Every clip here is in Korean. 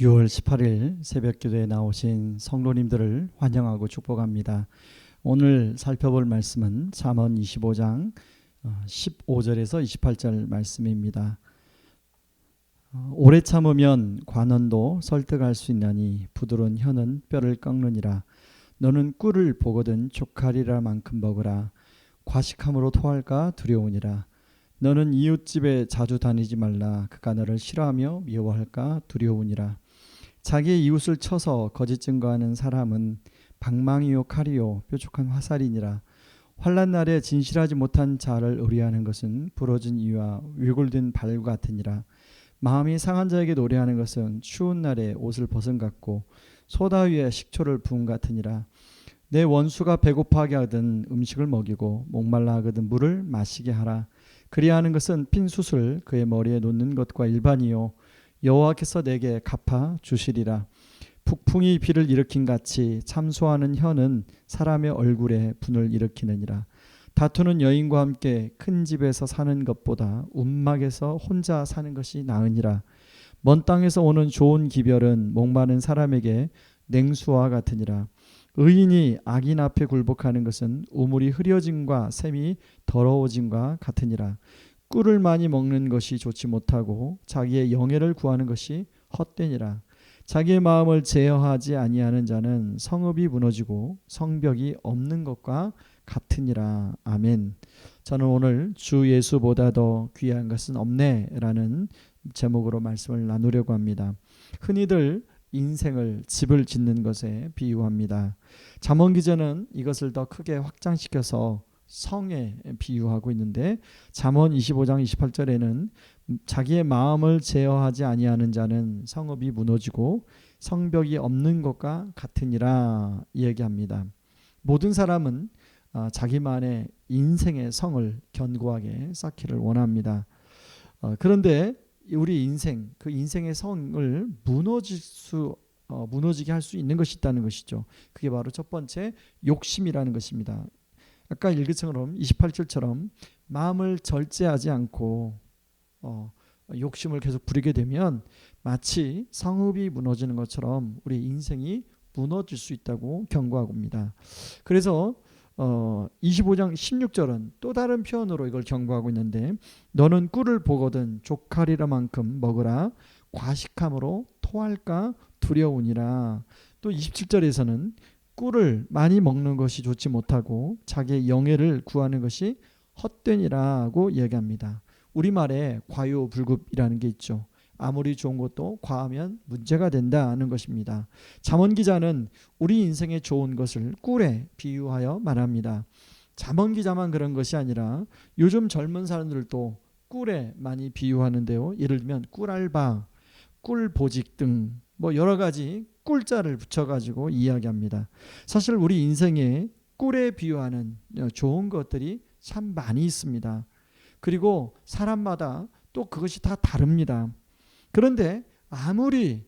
6월 18일 새벽기도에 나오신 성도님들을 환영하고 축복합니다. 오늘 살펴볼 말씀은 잠언 25장 15절에서 28절 말씀입니다. 오래 참으면 관원도 설득할 수 있나니 부드러운 혀는 뼈를 꺾느니라. 너는 꿀을 보거든 족하리라 만큼 먹으라. 과식함으로 토할까 두려우니라. 너는 이웃집에 자주 다니지 말라. 그가 너를 싫어하며 미워할까 두려우니라. 자기의 이웃을 쳐서 거짓 증거하는 사람은 방망이요 칼이요 뾰족한 화살이니라. 환난 날에 진실하지 못한 자를 의뢰하는 것은 부러진 이와 위골된 발 같으니라. 마음이 상한 자에게 노래하는 것은 추운 날에 옷을 벗은 같고 소다 위에 식초를 부은 같으니라. 내 원수가 배고파하게 하거든 음식을 먹이고 목말라 하거든 물을 마시게 하라. 그리하는 것은 핀 숯을 그의 머리에 놓는 것과 일반이요 여호와께서 내게 갚아 주시리라. 북풍이 비를 일으킨 같이 참소하는 혀는 사람의 얼굴에 분을 일으키느니라. 다투는 여인과 함께 큰 집에서 사는 것보다 움막에서 혼자 사는 것이 나으니라. 먼 땅에서 오는 좋은 기별은 목마른 사람에게 냉수와 같으니라. 의인이 악인 앞에 굴복하는 것은 우물이 흐려짐과 샘이 더러워짐과 같으니라. 꿀을 많이 먹는 것이 좋지 못하고 자기의 영예를 구하는 것이 헛되니라. 자기의 마음을 제어하지 아니하는 자는 성읍이 무너지고 성벽이 없는 것과 같으니라. 아멘. 저는 오늘 주 예수보다 더 귀한 것은 없네라는 제목으로 말씀을 나누려고 합니다. 흔히들 인생을 집을 짓는 것에 비유합니다. 잠언 기자는 이것을 더 크게 확장시켜서 성에 비유하고 있는데 잠언 25장 28절에는 자기의 마음을 제어하지 아니하는 자는 성읍이 무너지고 성벽이 없는 것과 같으니라 얘기합니다. 모든 사람은 자기만의 인생의 성을 견고하게 쌓기를 원합니다. 그런데 우리 인생, 그 인생의 성을 무너지게 할 수 있는 것이 있다는 것이죠. 그게 바로 첫 번째 욕심이라는 것입니다. 아까 일기처럼 28절처럼 마음을 절제하지 않고 욕심을 계속 부리게 되면 마치 성읍이 무너지는 것처럼 우리 인생이 무너질 수 있다고 경고하고 있습니다. 그래서 25장 16절은 또 다른 표현으로 이걸 경고하고 있는데 너는 꿀을 보거든 족하리라 만큼 먹으라. 과식함으로 토할까 두려우니라. 또 27절에서는 꿀을 많이 먹는 것이 좋지 못하고 자기의 영예를 구하는 것이 헛되니라고 얘기합니다. 우리말에 과유불급이라는 게 있죠. 아무리 좋은 것도 과하면 문제가 된다는 것입니다. 잠언 기자는 우리 인생에 좋은 것을 꿀에 비유하여 말합니다. 잠언 기자만 그런 것이 아니라 요즘 젊은 사람들도 꿀에 많이 비유하는데요. 예를 들면 꿀알바, 꿀보직 등 여러 가지 꿀자를 붙여가지고 이야기합니다. 사실 우리 인생에 꿀에 비유하는 좋은 것들이 참 많이 있습니다. 그리고 사람마다 또 그것이 다 다릅니다. 그런데 아무리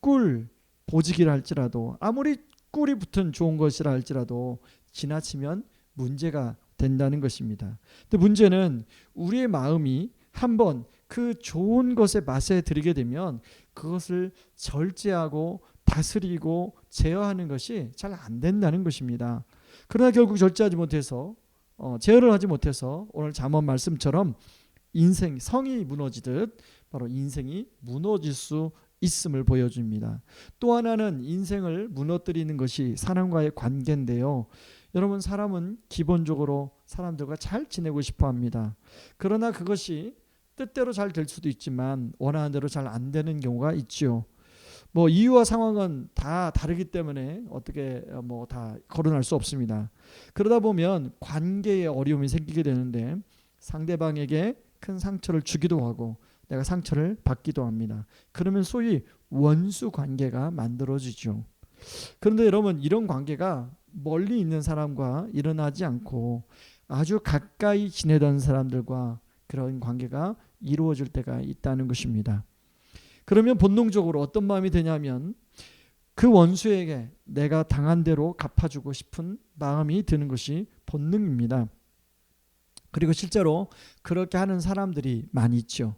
꿀 보직이라 할지라도 아무리 꿀이 붙은 좋은 것이라 할지라도 지나치면 문제가 된다는 것입니다. 근데 문제는 우리의 마음이 한번 그 좋은 것의 맛에 들게 되면 그것을 절제하고 다스리고 제어하는 것이 잘 안 된다는 것입니다. 그러나 결국 절제하지 못해서 제어를 하지 못해서 오늘 잠언 말씀처럼 인생 성이 무너지듯 바로 인생이 무너질 수 있음을 보여줍니다. 또 하나는 인생을 무너뜨리는 것이 사람과의 관계인데요. 여러분, 사람은 기본적으로 사람들과 잘 지내고 싶어 합니다. 그러나 그것이 뜻대로 잘 될 수도 있지만 원하는 대로 잘 안 되는 경우가 있죠. 이유와 상황은 다 다르기 때문에 어떻게 다 거론할 수 없습니다. 그러다 보면 관계에 어려움이 생기게 되는데 상대방에게 큰 상처를 주기도 하고 내가 상처를 받기도 합니다. 그러면 소위 원수 관계가 만들어지죠. 그런데 여러분, 이런 관계가 멀리 있는 사람과 일어나지 않고 아주 가까이 지내던 사람들과 그런 관계가 이루어질 때가 있다는 것입니다. 그러면 본능적으로 어떤 마음이 되냐면 그 원수에게 내가 당한 대로 갚아주고 싶은 마음이 드는 것이 본능입니다. 그리고 실제로 그렇게 하는 사람들이 많이 있죠.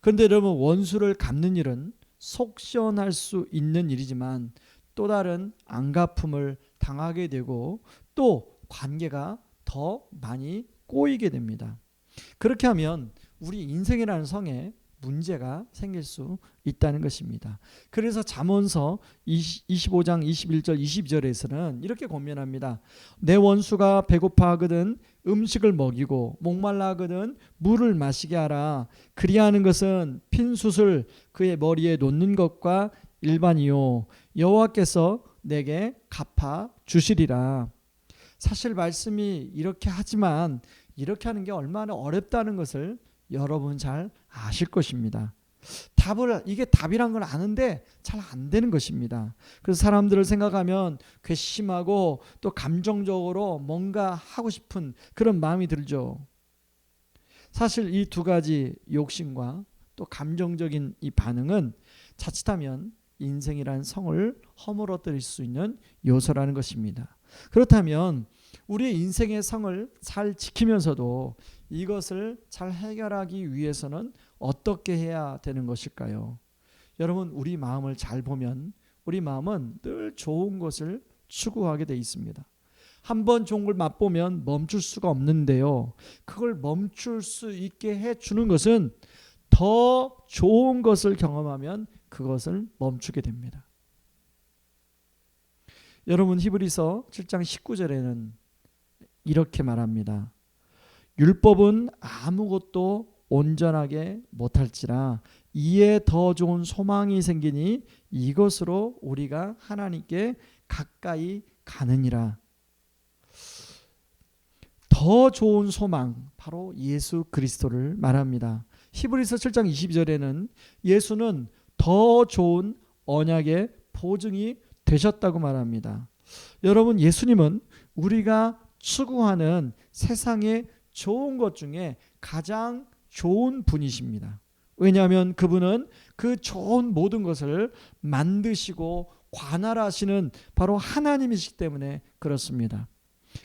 그런데 여러분, 원수를 갚는 일은 속 시원할 수 있는 일이지만 또 다른 안갚음을 당하게 되고 또 관계가 더 많이 꼬이게 됩니다. 그렇게 하면 우리 인생이라는 성에 문제가 생길 수 있다는 것입니다. 그래서 잠언서 25장 21절 22절에서는 이렇게 권면합니다. 내 원수가 배고파하거든 음식을 먹이고 목말라하거든 물을 마시게 하라. 그리하는 것은 핀 숯을 그의 머리에 놓는 것과 일반이요 여호와께서 내게 갚아 주시리라. 사실 말씀이 이렇게 하지만 이렇게 하는 게 얼마나 어렵다는 것을 여러분 잘 아실 것입니다. 이게 답이란 걸 아는데 잘 안 되는 것입니다. 그래서 사람들을 생각하면 괘씸하고 또 감정적으로 뭔가 하고 싶은 그런 마음이 들죠. 사실 이 두 가지 욕심과 또 감정적인 이 반응은 자칫하면 인생이란 성을 허물어뜨릴 수 있는 요소라는 것입니다. 그렇다면 우리의 인생의 성을 잘 지키면서도 이것을 잘 해결하기 위해서는 어떻게 해야 되는 것일까요? 여러분, 우리 마음을 잘 보면 우리 마음은 늘 좋은 것을 추구하게 돼 있습니다. 한번 좋은 걸 맛보면 멈출 수가 없는데요. 그걸 멈출 수 있게 해주는 것은 더 좋은 것을 경험하면 그것을 멈추게 됩니다. 여러분, 히브리서 7장 19절에는 이렇게 말합니다. 율법은 아무것도 온전하게 못할지라 이에 더 좋은 소망이 생기니 이것으로 우리가 하나님께 가까이 가느니라. 더 좋은 소망, 바로 예수 그리스도를 말합니다. 히브리서 7장 22절에는 예수는 더 좋은 언약의 보증이 되셨다고 말합니다. 여러분, 예수님은 우리가 추구하는 세상의 좋은 것 중에 가장 좋은 분이십니다. 왜냐하면 그분은 그 좋은 모든 것을 만드시고 관할하시는 바로 하나님이시기 때문에 그렇습니다.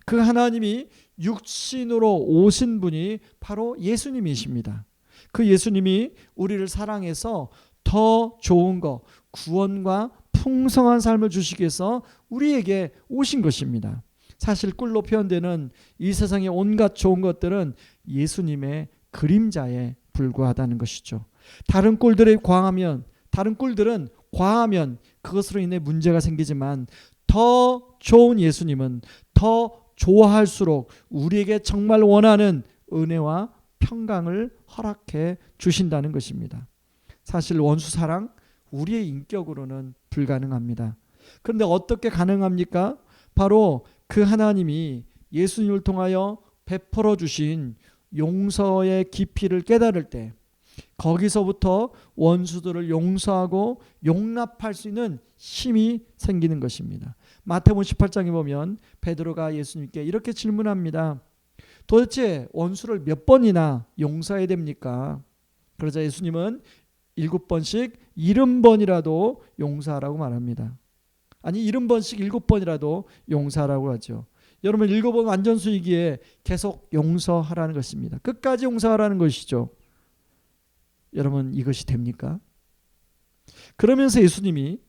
그 하나님이 육신으로 오신 분이 바로 예수님이십니다. 그 예수님이 우리를 사랑해서 더 좋은 것, 구원과 풍성한 삶을 주시기 위해서 우리에게 오신 것입니다. 사실 꿀로 표현되는 이 세상의 온갖 좋은 것들은 예수님의 그림자에 불과하다는 것이죠. 다른 꿀들은 과하면 그것으로 인해 문제가 생기지만 더 좋은 예수님은 더 좋아할수록 우리에게 정말 원하는 은혜와 평강을 허락해 주신다는 것입니다. 사실 원수 사랑 우리의 인격으로는 불가능합니다. 그런데 어떻게 가능합니까? 바로 그 하나님이 예수님을 통하여 베풀어 주신 용서의 깊이를 깨달을 때 거기서부터 원수들을 용서하고 용납할 수 있는 힘이 생기는 것입니다. 마태복음 18장에 보면 베드로가 예수님께 이렇게 질문합니다. 도대체 원수를 몇 번이나 용서해야 됩니까? 그러자 예수님은 7번씩 70번이라도 용서하라고 말합니다. 아니 70번씩 7번이라도 용서하라고 하죠. 여러분 7번 완전수이기에 계속 용서하라는 것입니다. 끝까지 용서하라는 것이죠. 여러분 이것이 됩니까? 그러면서 예수님이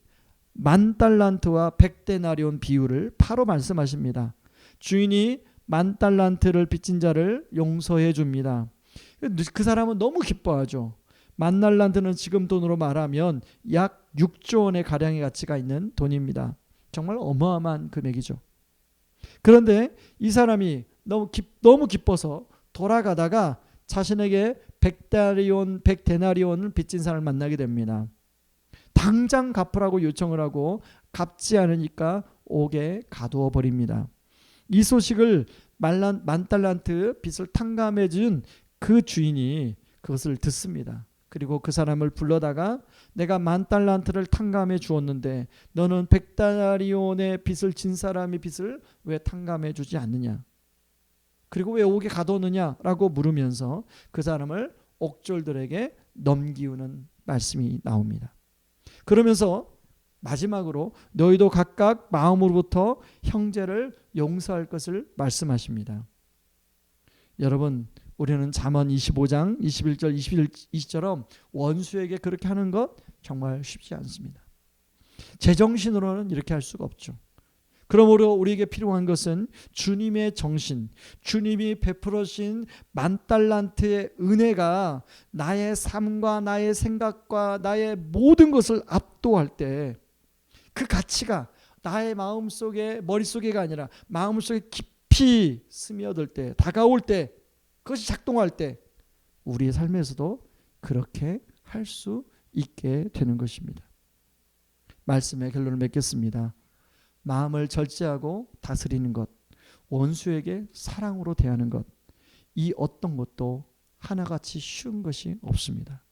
10,000달란트와 100데나리온 비유를 바로 말씀하십니다. 주인이 10,000달란트를 빚진 자를 용서해 줍니다. 그 사람은 너무 기뻐하죠. 10,000달란트는 지금 돈으로 말하면 약 6조 원의 가량의 가치가 있는 돈입니다. 정말 어마어마한 금액이죠. 그런데 이 사람이 너무 기뻐서 돌아가다가 자신에게 100데나리온을 빚진 사람을 만나게 됩니다. 당장 갚으라고 요청을 하고 갚지 않으니까 옥에 가두어 버립니다. 이 소식을 10,000달란트 빚을 탕감해 준 그 주인이 그것을 듣습니다. 그리고 그 사람을 불러다가 내가 10,000달란트를 탕감해 주었는데 너는 100데나리온의 빚을 진 사람의 빚을 왜 탕감해 주지 않느냐? 그리고 왜 옥에 가두느냐라고 물으면서 그 사람을 옥졸들에게 넘기우는 말씀이 나옵니다. 그러면서 마지막으로 너희도 각각 마음으로부터 형제를 용서할 것을 말씀하십니다. 여러분 우리는 잠언 25장 21절 20절처럼 원수에게 그렇게 하는 것 정말 쉽지 않습니다. 제정신으로는 이렇게 할 수가 없죠. 그러므로 우리에게 필요한 것은 주님의 정신, 주님이 베풀어 주신 10,000달란트의 은혜가 나의 삶과 나의 생각과 나의 모든 것을 압도할 때, 그 가치가 나의 마음속에, 머릿속에가 아니라 마음속에 깊이 스며들 때, 다가올 때, 그것이 작동할 때 우리의 삶에서도 그렇게 할 수 있게 되는 것입니다. 말씀의 결론을 맺겠습니다. 마음을 절제하고 다스리는 것, 원수에게 사랑으로 대하는 것, 이 어떤 것도 하나같이 쉬운 것이 없습니다.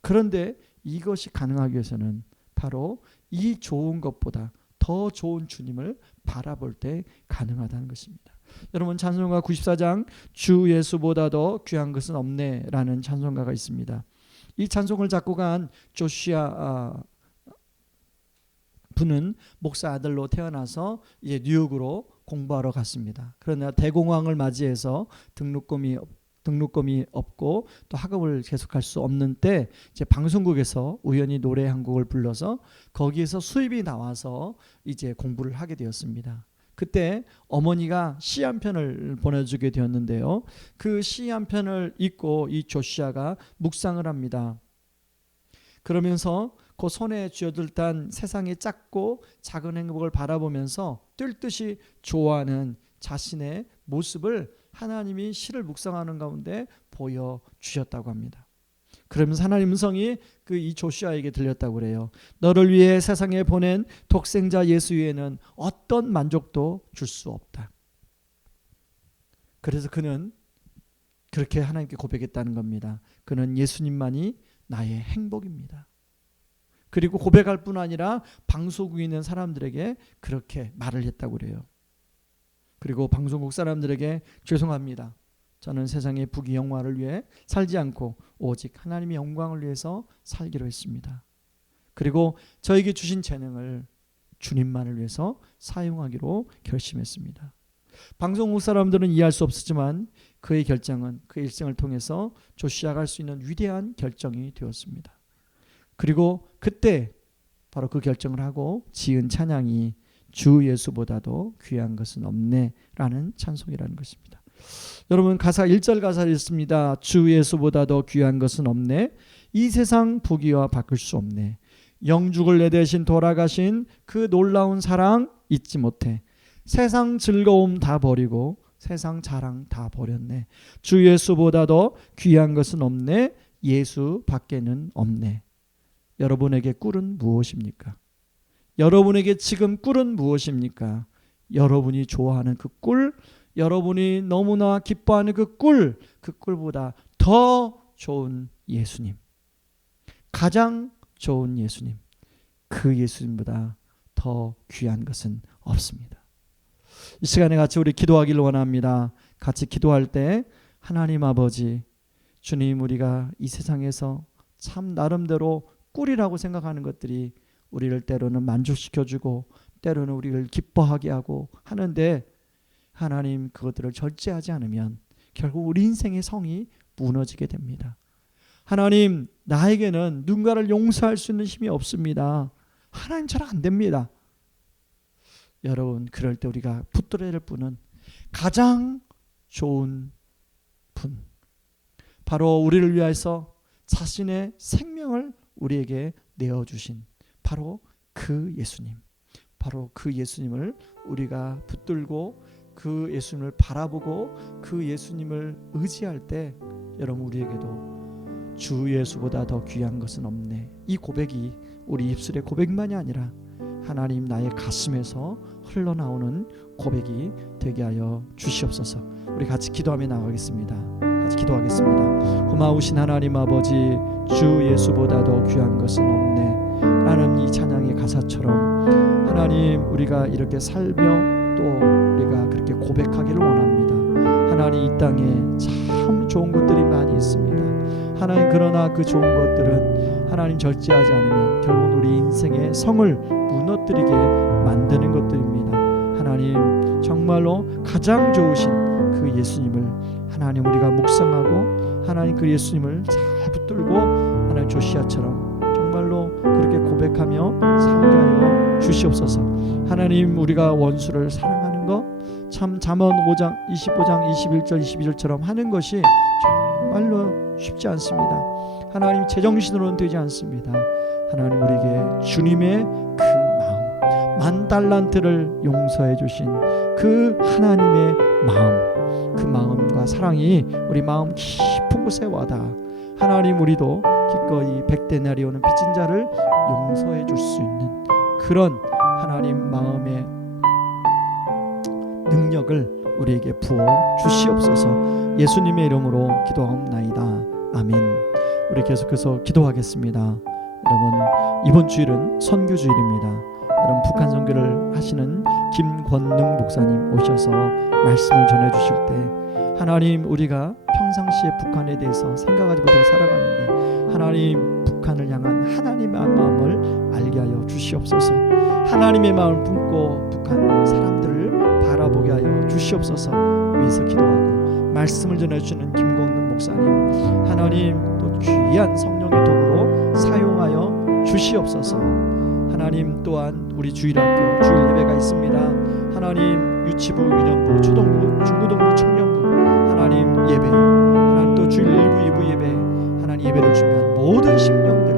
그런데 이것이 가능하기 위해서는 바로 이 좋은 것보다 더 좋은 주님을 바라볼 때 가능하다는 것입니다. 여러분, 찬송가 94장 주 예수보다도 귀한 것은 없네 라는 찬송가가 있습니다. 이 찬송을 작곡한 조시아 분은 목사 아들로 태어나서 이제 뉴욕으로 공부하러 갔습니다. 그러나 대공황을 맞이해서 등록금이 없고 또 학업을 계속할 수 없는 때 이제 방송국에서 우연히 노래 한 곡을 불러서 거기에서 수입이 나와서 이제 공부를 하게 되었습니다. 그때 어머니가 시 한 편을 보내주게 되었는데요. 그 시 한 편을 읽고 이 조시아가 묵상을 합니다. 그러면서 그 손에 쥐어들단 세상의 작고 작은 행복을 바라보면서 뛸 듯이 좋아하는 자신의 모습을 하나님이 시를 묵상하는 가운데 보여주셨다고 합니다. 그러면서 하나님 음성이 이 조시아에게 들렸다고 그래요. 너를 위해 세상에 보낸 독생자 예수 외에는 어떤 만족도 줄 수 없다. 그래서 그는 그렇게 하나님께 고백했다는 겁니다. 그는 예수님만이 나의 행복입니다. 그리고 고백할 뿐 아니라 방송국에 있는 사람들에게 그렇게 말을 했다고 그래요. 그리고 방송국 사람들에게 죄송합니다. 저는 세상의 부귀 영화를 위해 살지 않고 오직 하나님의 영광을 위해서 살기로 했습니다. 그리고 저에게 주신 재능을 주님만을 위해서 사용하기로 결심했습니다. 방송국 사람들은 이해할 수 없었지만 그의 결정은 그의 일생을 통해서 조시아가 할 수 있는 위대한 결정이 되었습니다. 그리고 그때 바로 그 결정을 하고 지은 찬양이 주 예수보다도 귀한 것은 없네 라는 찬송이라는 것입니다. 여러분, 가사 1절 가사를 읽습니다. 주 예수보다도 귀한 것은 없네. 이 세상 부귀와 바꿀 수 없네. 영죽을 내 대신 돌아가신 그 놀라운 사랑 잊지 못해. 세상 즐거움 다 버리고 세상 자랑 다 버렸네. 주 예수보다도 귀한 것은 없네. 예수 밖에는 없네. 여러분에게 꿀은 무엇입니까? 여러분에게 지금 꿀은 무엇입니까? 여러분이 좋아하는 그 꿀, 여러분이 너무나 기뻐하는 그 꿀보다 더 좋은 예수님, 가장 좋은 예수님, 그 예수님보다 더 귀한 것은 없습니다. 이 시간에 같이 우리 기도하기를 원합니다. 같이 기도할 때 하나님 아버지, 주님, 우리가 이 세상에서 참 나름대로 꿀이라고 생각하는 것들이 우리를 때로는 만족시켜주고 때로는 우리를 기뻐하게 하고 하는데, 하나님, 그것들을 절제하지 않으면 결국 우리 인생의 성이 무너지게 됩니다. 하나님, 나에게는 누군가를 용서할 수 있는 힘이 없습니다. 하나님처럼 안 됩니다. 여러분, 그럴 때 우리가 붙들어야 될 분은 가장 좋은 분, 바로 우리를 위해서 자신의 생명을 우리에게 내어주신 바로 그 예수님, 바로 그 예수님을 우리가 붙들고 그 예수님을 바라보고 그 예수님을 의지할 때 여러분, 우리에게도 주 예수보다 더 귀한 것은 없네, 이 고백이 우리 입술의 고백만이 아니라 하나님 나의 가슴에서 흘러나오는 고백이 되게 하여 주시옵소서. 우리 같이 기도하며 나가겠습니다. 같이 기도하겠습니다. 고마우신 하나님 아버지, 주 예수보다도 귀한 것은 없네 라는 이 찬양의 가사처럼 하나님, 우리가 이렇게 살며 또 우리가 그렇게 고백하기를 원합니다. 하나님, 이 땅에 참 좋은 것들이 많이 있습니다. 하나님, 그러나 그 좋은 것들은 하나님 절제하지 않으면 결국 우리 인생의 성을 무너뜨리게 만드는 것들입니다. 하나님, 정말로 가장 좋으신 그 예수님을 하나님 우리가 묵상하고 하나님 그 예수님을 잘 붙들고 하나님 조시아처럼 정말로 정말로 그렇게 고백하며 살게 하여 주시옵소서. 하나님, 우리가 원수를 사랑하는 것 참 잠언 5장 25장 21절 22절처럼 하는 것이 정말로 쉽지 않습니다. 하나님, 제정신으로는 되지 않습니다. 하나님, 우리에게 주님의 그 마음, 10,000달란트를 용서해 주신 그 하나님의 마음, 그 마음과 사랑이 우리 마음 깊은 곳에 와닿아 하나님, 우리도 기꺼이 100데나리온은 빚진 자를 용서해 줄 수 있는 그런 하나님 마음의 능력을 우리에게 부어 주시옵소서. 예수님의 이름으로 기도하옵나이다. 아멘. 우리 계속해서 기도하겠습니다. 여러분, 이번 주일은 선교주일입니다. 여러분, 북한 선교를 하시는 김권능 목사님 오셔서 말씀을 전해주실 때 하나님, 우리가 평상시에 북한에 대해서 생각하지 못하고 살아가는데 하나님, 북한을 향한 하나님의 마음을 알게 하여 주시옵소서. 하나님의 마음을 품고 북한 사람들을 바라보게 하여 주시옵소서. 위에서 기도하고 말씀을 전해주시는 김권능 목사님, 하나님 또 귀한 성령의 도구로 사용하여 주시옵소서. 하나님, 또한 우리 주일학교 주일 예배가 있습니다. 하나님, 유치부, 유년부, 초등부, 중고등부, 청년부 하나님 예배, 하나님 또 주일 1부, 2부 예배, 하나님 예배를 준비한 모든 심령들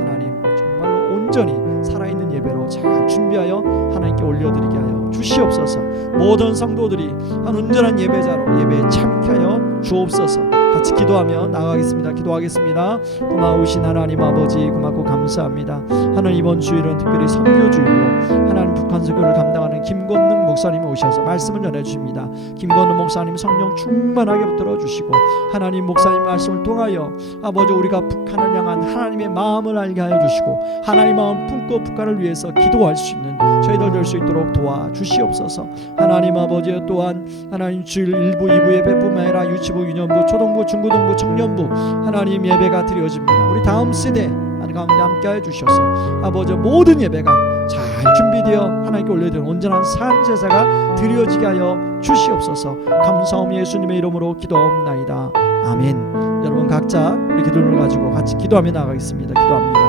하나님 정말로 온전히 살아있는 예배로 잘 준비하여 하나님께 올려드리게 하여 주시옵소서. 모든 성도들이 한 온전한 예배자로 예배에 참게 하여 주옵소서. 같이 기도하며 나가겠습니다. 기도하겠습니다. 고마우신 하나님 아버지, 고맙고 감사합니다. 하나님, 이번 주일은 특별히 선교주일로 하나님 북한 선교를 감당하는 김권능 목사님이 오셔서 말씀을 전해주십니다. 김권능 목사님 성령 충만하게 붙들어 주시고 하나님, 목사님 말씀을 통하여 아버지, 우리가 북한을 향한 하나님의 마음을 알게 하여 주시고 하나님 마음 품고 북한을 위해서 기도할 수 있는 저희들 될 수 있도록 도와주시옵소서. 하나님 아버지, 또한 하나님 주일 1부 2부 예배뿐만 아니라 유치부, 유년부, 초등부, 중고등부, 청년부 하나님 예배가 드려집니다. 우리 다음 세대 가운데 함께해 주셔서 아버지, 모든 예배가 잘 준비되어 하나님께 올려드리는 온전한 산 제사가 드려지게 하여 주시옵소서. 감사함이 예수님의 이름으로 기도하옵나이다. 아멘. 여러분, 각자 우리 기도를 가지고 같이 기도하며 나가겠습니다. 기도합니다.